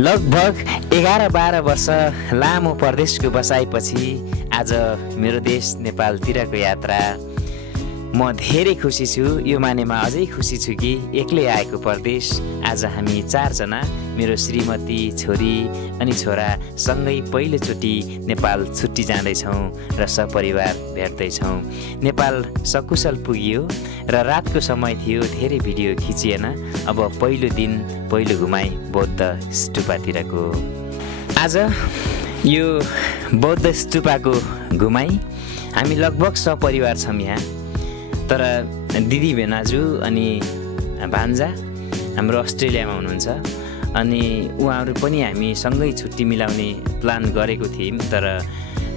लगभग 11-12 वर्ष लामो परदेशको बसाइपछि आज मेरो देश नेपालतिरको यात्रा म धेरै खुसी छु। यो मानेमा अझै खुसी छु कि एक्लै आएको परदेश आज हामी 4 जना मेरो श्रीमती, छोरी अनि छोरा सँगै पहिलोचोटि नेपाल छुट्टी जाँदैछौँ र सपरिवार भेट्दैछौँ। नेपाल सकुशल पुगियो र रातको समय थियो, धेरै भिडियो खिचिएन। अब पहिलो दिन पहिलो घुमाइ बौद्ध स्तूपातिरको। आज यो बौद्ध स्तूपाको घुमाइ हामी लगभग सपरिवार छौँ यहाँ, तर दिदी भेनाजु अनि भान्जा हाम्रो अस्ट्रेलियामा हुनुहुन्छ अनि उहाँहरू पनि हामी सँगै छुट्टी मिलाउने प्लान गरेको थियौँ, तर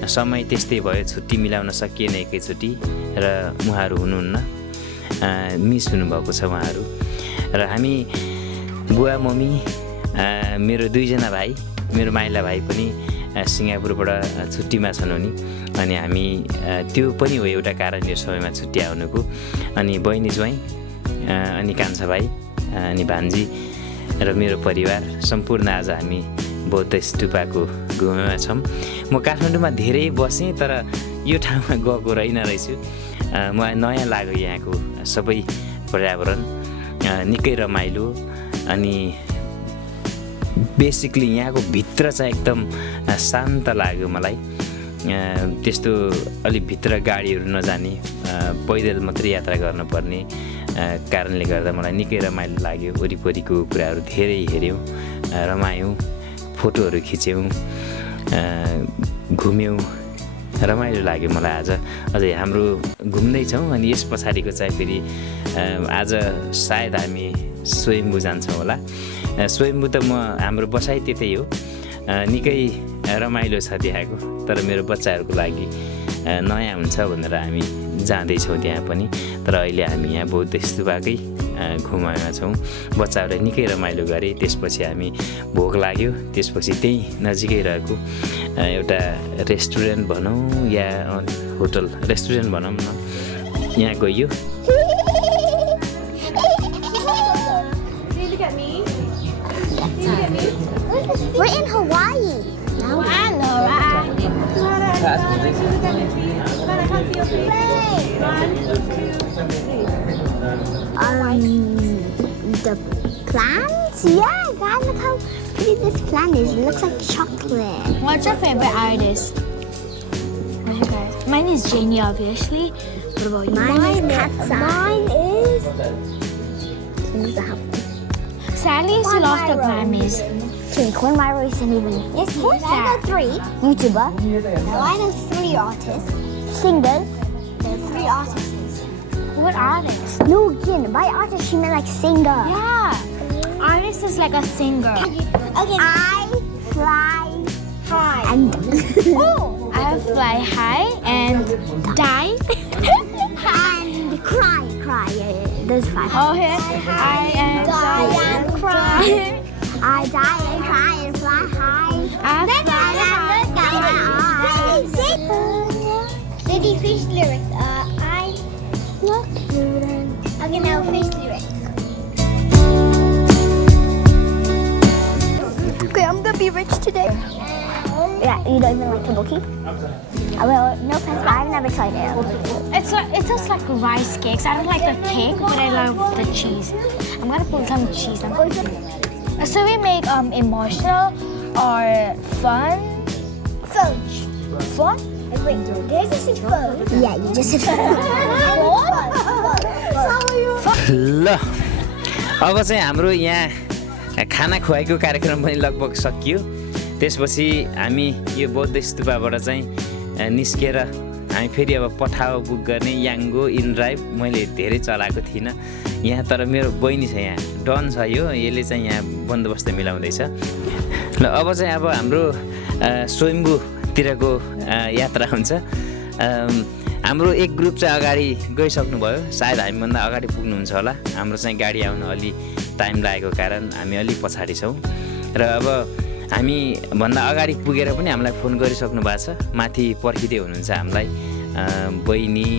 समय त्यस्तै भयो, छुट्टी मिलाउन सकिएन एकैचोटि र उहाँहरू हुनुहुन्न, मिस हुनुभएको छ उहाँहरू। र हामी बुवा मम्मी, मेरो 2 जना भाइ, मेरो माइला भाइ पनि सिङ्गापुरबाट छुट्टीमा छन् उनी, अनि हामी त्यो पनि हो एउटा कारण यो समयमा छुट्टी आउनुको। अनि बहिनी ज्वाइँ अनि कान्छा भाइ अनि भान्जी र मेरो परिवार सम्पूर्ण आज हामी बौद्ध स्तूपाको घुमेमा छौँ। म काठमाडौँमा धेरै बसेँ, तर यो ठाउँमा गएको रहेछु। मलाई नयाँ लाग्यो यहाँको सबै पर्यावरण, निकै रमाइलो। अनि बेसिकली यहाँको भित्र चाहिँ एकदम शान्त लाग्यो मलाई। त्यस्तो अलिक भित्र गाडीहरू नजाने, पैदल मात्रै यात्रा गर्नुपर्ने कारणले गर्दा मलाई निकै रमाइलो लाग्यो। वरिपरिको कुराहरू धेरै हेऱ्यौँ, रमायौँ, फोटोहरू खिच्यौँ, घुम्यौँ, रमाइलो लाग्यो मलाई। आज अझै हाम्रो घुम्दैछौँ अनि यस पछाडिको चाहिँ फेरि आज सायद हामी स्वयम्भू जान्छौँ होला। स्वयम्भू त हाम्रो बसाइ त्यतै हो, निकै रमाइलो छ त्यहाँको, तर मेरो बच्चाहरूको लागि नयाँ हुन्छ भनेर हामी जाँदैछौँ त्यहाँ पनि। तर अहिले हामी यहाँ बौद्ध स्तूपाकै घुमाइमा छौँ। बच्चाहरूले निकै रमाइलो गरे। त्यसपछि हामी भोक लाग्यो, त्यसपछि त्यहीँ नजिकै रहेको एउटा रेस्टुरेन्ट भनौँ या होटल, रेस्टुरेन्ट भनौँ न, यहाँ गइयो। We're in Hawaii. Now I know, right? The plants? Yeah, God, look how pretty this plant is. It looks like chocolate. What's your favorite artist? What's your favorite? Mine is Janie, obviously. What about you? Mine is Katsa. Mine is... Sadly, she lost the Grammys. Okay, Corn Myra isn't even... Yes, Who's I know that? 3. YouTuber. No, I know 3 artists. Singers. There are 3 artists. What artist? No, again, by artist she meant like singer. Yeah, artist is like a singer. Okay. I fly high. And Oh, I fly high and die. and cry. Yeah, there's 5. Okay, I am Die and cry. I die and cry and fly high. I fly high. City fish lyrics. I look. Okay, now fish lyrics. Okay, I'm gonna be rich today. Yeah, you don't even like kabuki? Well, no offense, but I've never tried it. It's just like rice cakes. I don't like the cake, but I love the cheese. I'm gonna put some cheese on it. So we make emotional or fun. Fudge. Fun? Wait, did I just say fudge? Yeah, you just said fudge. ल अब चाहिँ हाम्रो यहाँ खाना खुवाइको कार्यक्रम पनि लगभग सकियो। त्यसपछि हामी यो बौद्ध स्तूपाबाट चाहिँ निस्केर हामी फेरि अब पठाओ बुक गर्ने याङ्गो इन ड्राइभ। मैले धेरै चलाएको थिइनँ यहाँ, तर मेरो बहिनी छ यहाँ, डन छ यो, यसले चाहिँ यहाँ बन्दोबस्त मिलाउँदैछ। ल अब चाहिँ अब हाम्रो स्वयम्भूतिरको यात्रा हुन्छ। हाम्रो एक ग्रुप चाहिँ अगाडि गइसक्नुभयो, सायद हामीभन्दा अगाडि पुग्नुहुन्छ होला। हाम्रो चाहिँ गाडी आउन अलि टाइम लागेको कारण हामी अलिक पछाडि छौँ र अब हामी भन्दा अगाडि पुगेर पनि हामीलाई फोन गरिसक्नु भएको छ। माथि पर्खिँदै हुनुहुन्छ हामीलाई बहिनी,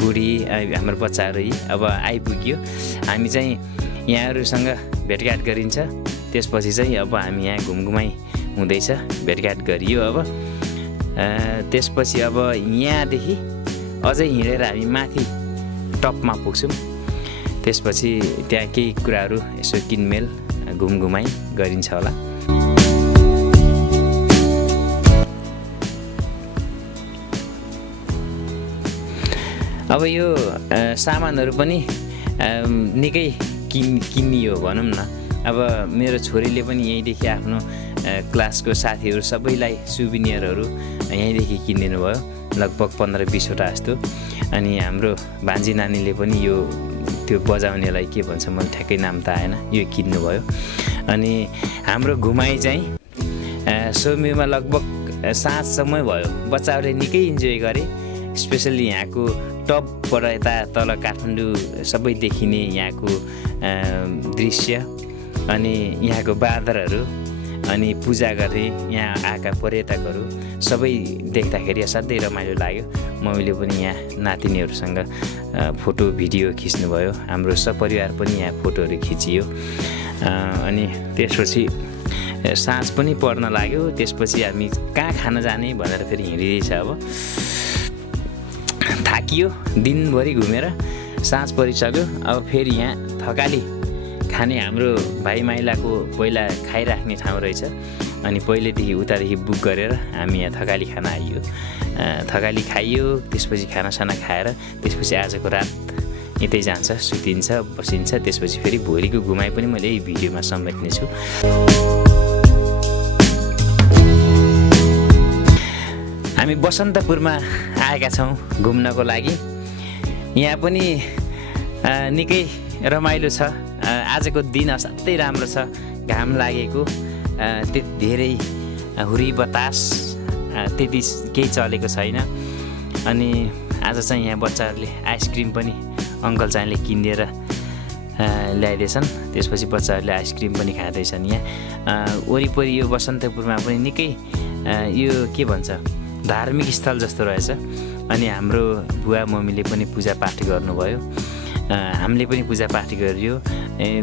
बुढी, हाम्रो बच्चाहरू अब आइपुग्यो। हामी चाहिँ यहाँहरूसँग भेटघाट गरिन्छ त्यसपछि चाहिँ अब हामी यहाँ घुमघुमाइ हुँदैछ, भेटघाट गरियो। अब त्यसपछि अब यहाँदेखि अझै हिँडेर हामी माथि टपमा पुग्छौँ। त्यसपछि त्यहाँ केही कुराहरू यसो किनमेल घुमघुमाइ गरिन्छ होला। अब यो सामानहरू पनि निकै किनियो भनौँ न। अब मेरो छोरीले पनि यहीँदेखि आफ्नो क्लासको साथीहरू सबैलाई सुभिनियरहरू यहीँदेखि किनिदिनु भयो, लगभग 15-20वटा जस्तो। अनि हाम्रो भान्जी नानीले पनि यो त्यो बजाउनेलाई के भन्छ मलाई ठ्याक्कै नाम त आएन, यो किन्नुभयो। अनि हाम्रो घुमाइ चाहिँ सोमवीरमा लगभग साँझसम्म भयो। बच्चाहरूले निकै इन्जोय गरे, स्पेसली यहाँको टपबाट यता तल काठमाडौँ सबै देखिने यहाँको दृश्य, अनि यहाँको बाँदरहरू, अनि पूजा गर्ने यहाँ आएका पर्यटकहरू सबै देख्दाखेरि असाध्यै रमाइलो लाग्यो। मम्मीले पनि यहाँ नातिनीहरूसँग फोटो भिडियो खिच्नुभयो, हाम्रो सपरिवार पनि यहाँ फोटोहरू खिचियो। अनि त्यसपछि साँझ पनि पर्न लाग्यो। त्यसपछि हामी कहाँ खान जाने भनेर फेरि हिँडिरहेछ। अब थाकियो, दिनभरि घुमेर साँझ परिसक्यो। अब फेरि यहाँ थकाली खाने हाम्रो भाइ माइलाको पहिला खाइराख्ने ठाउँ रहेछ, अनि पहिलेदेखि उतादेखि बुक गरेर हामी यहाँ थकाली खान आइयो। थकाली खाइयो, त्यसपछि खानासाना खाएर त्यसपछि आजको रात यतै जान्छ, सुतिन्छ, बसिन्छ। त्यसपछि फेरि भोलिको घुमाइ पनि मैले यही भिडियोमा समेट्नेछु। हामी बसन्तपुरमा आएका छौँ घुम्नको लागि। यहाँ पनि निकै रमाइलो छ। आजको दिन असाध्यै राम्रो छ, घाम लागेको, त्यति धेरै हुरी बतास त्यति केही चलेको छैन। अनि आज चाहिँ यहाँ बच्चाहरूले आइसक्रिम पनि अङ्कल चाहिँले किनेर ल्याइदिएछन्। त्यसपछि बच्चाहरूले आइसक्रिम पनि खाँदैछन्। यहाँ वरिपरि यो बसन्तपुरमा पनि निकै यो के भन्छ धार्मिक स्थल जस्तो रहेछ। अनि हाम्रो बुवा मम्मीले पनि पूजापाठ गर्नुभयो, हामीले पनि पूजापाठ गरियो।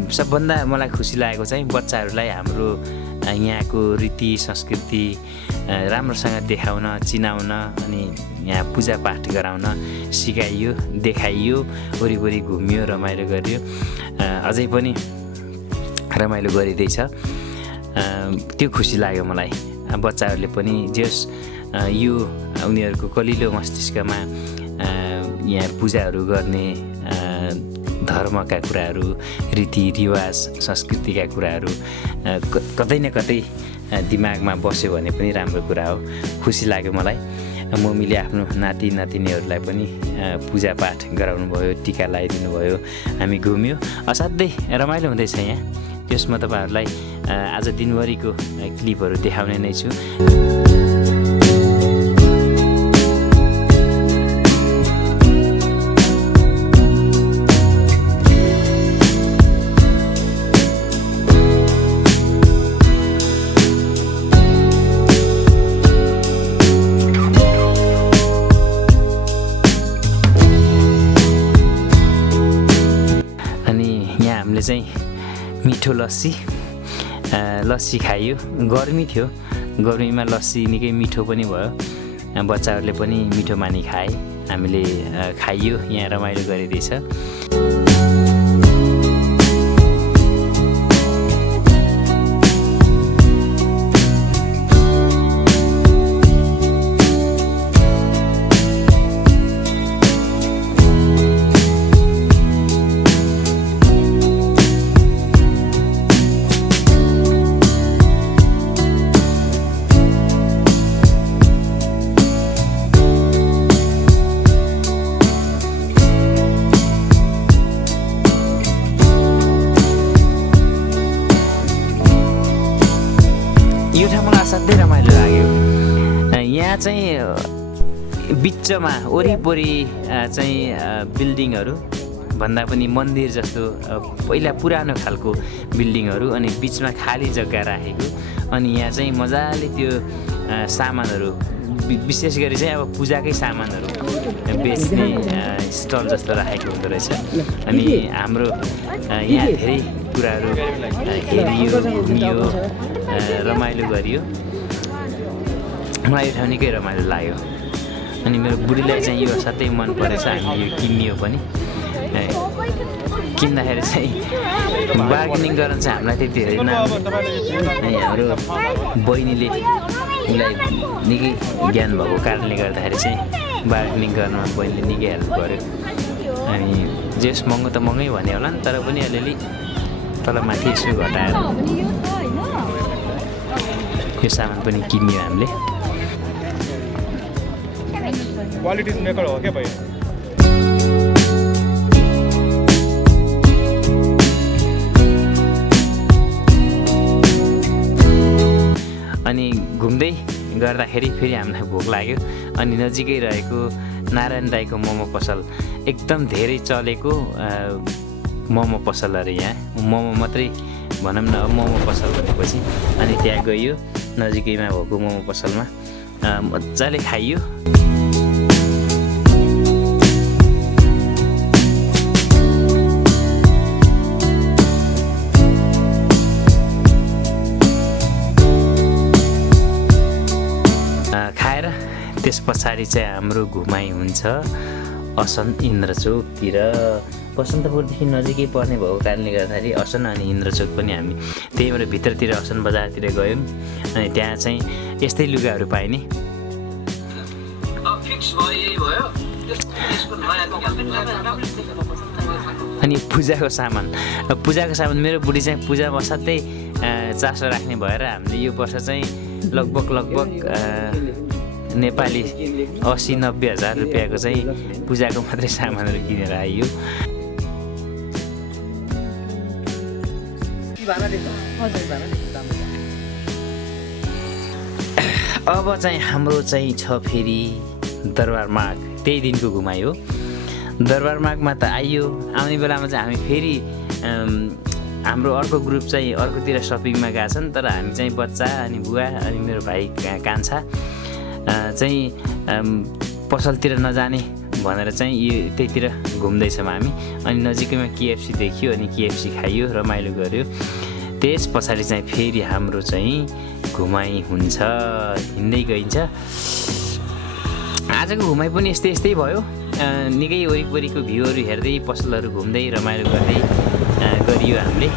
सबभन्दा मलाई खुसी लागेको चाहिँ बच्चाहरूलाई हाम्रो यहाँको रीति संस्कृति राम्रोसँग देखाउन, चिनाउन, अनि यहाँ पूजापाठ गराउन सिकाइयो, देखाइयो, वरिपरि घुमियो, रमाइलो गरियो। अझै पनि रमाइलो गरिँदैछ। त्यो खुसी लाग्यो मलाई। बच्चाहरूले पनि जस यो उनीहरूको कलिलो मस्तिष्कमा यहाँ पूजाहरू गर्ने, धर्मका कुराहरू, रीतिरिवाज, संस्कृतिका कुराहरू कतै न कतै दिमागमा बस्यो भने पनि राम्रो कुरा हो। खुसी लाग्यो मलाई। मम्मीले आफ्नो नाति नातिनीहरूलाई पनि पूजापाठ गराउनु भयो, टिका लगाइदिनु भयो, हामी घुम्यो, असाध्यै रमाइलो हुँदैछ यहाँ। त्यसमा तपाईँहरूलाई आज दिनभरिको क्लिपहरू देखाउने नै छु। हामीले चाहिँ मिठो लस्सी खाइयो। गर्मी थियो, गर्मीमा लस्सी निकै मिठो पनि भयो। बच्चाहरूले पनि मिठो मानी खाए, हामीले खाइयो, यहाँ रमाइलो गरिदिएछ। यो ठाउँ मलाई असाध्यै रमाइलो लाग्यो। यहाँ चाहिँ बिचमा वरिपरि चाहिँ बिल्डिङहरू भन्दा पनि मन्दिर जस्तो पहिला पुरानो खालको बिल्डिङहरू, अनि बिचमा खाली जग्गा राखेको। अनि यहाँ चाहिँ मजाले त्यो सामानहरू, विशेष गरी चाहिँ अब पूजाकै सामानहरू बेच्ने स्टल जस्तो राखेको हुँदो रहेछ। अनि हाम्रो यहाँ धेरै कुराहरू हेरियो घुमियो रमाइलो गरियो मलाई यो ठाउँ निकै रमाइलो लाग्यो अनि मेरो बुढीलाई चाहिँ यो असाध्यै मन परेछ हामी यो किनियो पनि किन्दाखेरि चाहिँ बार्गेनिङ गर्न चाहिँ हामीलाई त्यति धेरै अनि हाम्रो बहिनीले उसलाई निकै ज्ञान भएको कारणले गर्दाखेरि चाहिँ बार्गेनिङ गर्नमा बहिनीले निकै हेल्प गर्यो अनि जेस महँगो त महँगै भन्यो होला नि तर पनि अलिअलि तल माथि यसो घटाएर यो सामान पनि किन्यो हामीले क्वालिटी मेकर हो क्या भाइ अनि घुम्दै गर्दाखेरि फेरि हामीलाई भोक लाग्यो अनि नजिकै रहेको नारायण दाईको मोमो पसल एकदम धेरै चलेको मोमो पसल अरे यहाँ मोमो मात्रै भनौँ न मोमो पसल भनेपछि अनि त्यहाँ गइयो नजिकैमा भएको मोमो पसलमा मजाले खाइयो खाएर त्यस पछाडि चाहिँ हाम्रो घुमाइ हुन्छ असन इन्द्रचोकतिर बसन्तपुरदेखि नजिकै पर्ने भएको कारणले गर्दाखेरि असन अनि इन्द्रचोक पनि हामी त्यहीबाट भित्रतिर असन बजारतिर गयौँ अनि त्यहाँ चाहिँ यस्तै लुगाहरू पाइने अनि पूजाको सामान मेरो बुढी चाहिँ पूजामा असाध्यै चासो राख्ने भएर हामीले यो वर्ष चाहिँ लगभग नेपाली 80-90 हजार रुपियाँको चाहिँ पूजाको मात्रै सामानहरू किनेर आइयो अब चाहिँ हाम्रो चाहिँ छ फेरि दरबार माग त्यही दिनको घुमाइ हो दरबार मागमा त आइयो आउने बेलामा चाहिँ हामी फेरि हाम्रो अर्को ग्रुप चाहिँ अर्कोतिर सपिङमा गएको छन् तर हामी चाहिँ बच्चा अनि बुवा अनि मेरो भाइ कान्छा चाहिँ पसलतिर नजाने भनेर चाहिँ यो त्यहीतिर घुम्दैछौँ हामी अनि नजिकैमा केएफसी देखियो अनि केएफसी खाइयो रमाइलो गर्यो त्यस पछाडि चाहिँ फेरि हाम्रो चाहिँ घुमाइ हुन्छ हिँड्दै गइन्छ आजको घुमाइ पनि यस्तै भयो निकै वरिपरिको भ्यूहरू हेर्दै पसलहरू घुम्दै रमाइलो गर्दै गरियो हामीले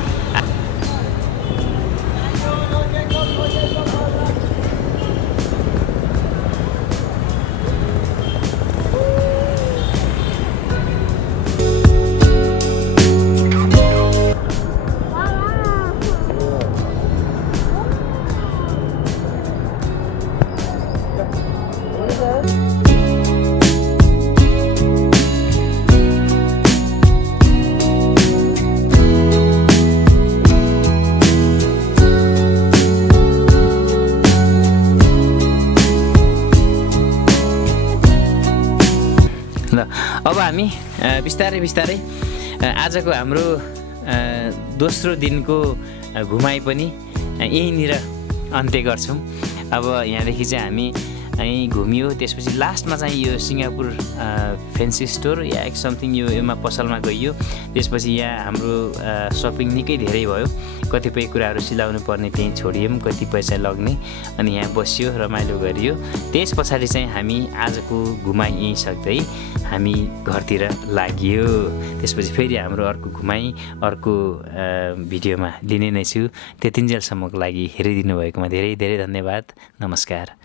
अब हामी बिस्तारै आजको हाम्रो दोस्रो दिनको घुमाइ पनि यहीँनिर अन्त्य गर्छौँ अब यहाँदेखि चाहिँ हामी यहीँ घुमियो त्यसपछि लास्टमा चाहिँ यो सिङ्गापुर फेन्सी स्टोर या एक समथिङ योमा पसलमा गइयो त्यसपछि यहाँ हाम्रो सपिङ निकै धेरै भयो कतिपय कुराहरू सिलाउनु पर्ने त्यहीँ छोडियौँ कतिपय चाहिँ लग्ने अनि यहाँ बसियो रमाइलो गरियो त्यस पछाडि चाहिँ हामी आजको घुमाइ यहीँ सक्दै हामी घरतिर लागियो त्यसपछि फेरि हाम्रो अर्को घुमाइ अर्को भिडियोमा लिने नै छु त्यतिन्जेलसम्मको लागि हेरिदिनु भएकोमा धेरै धेरै धन्यवाद नमस्कार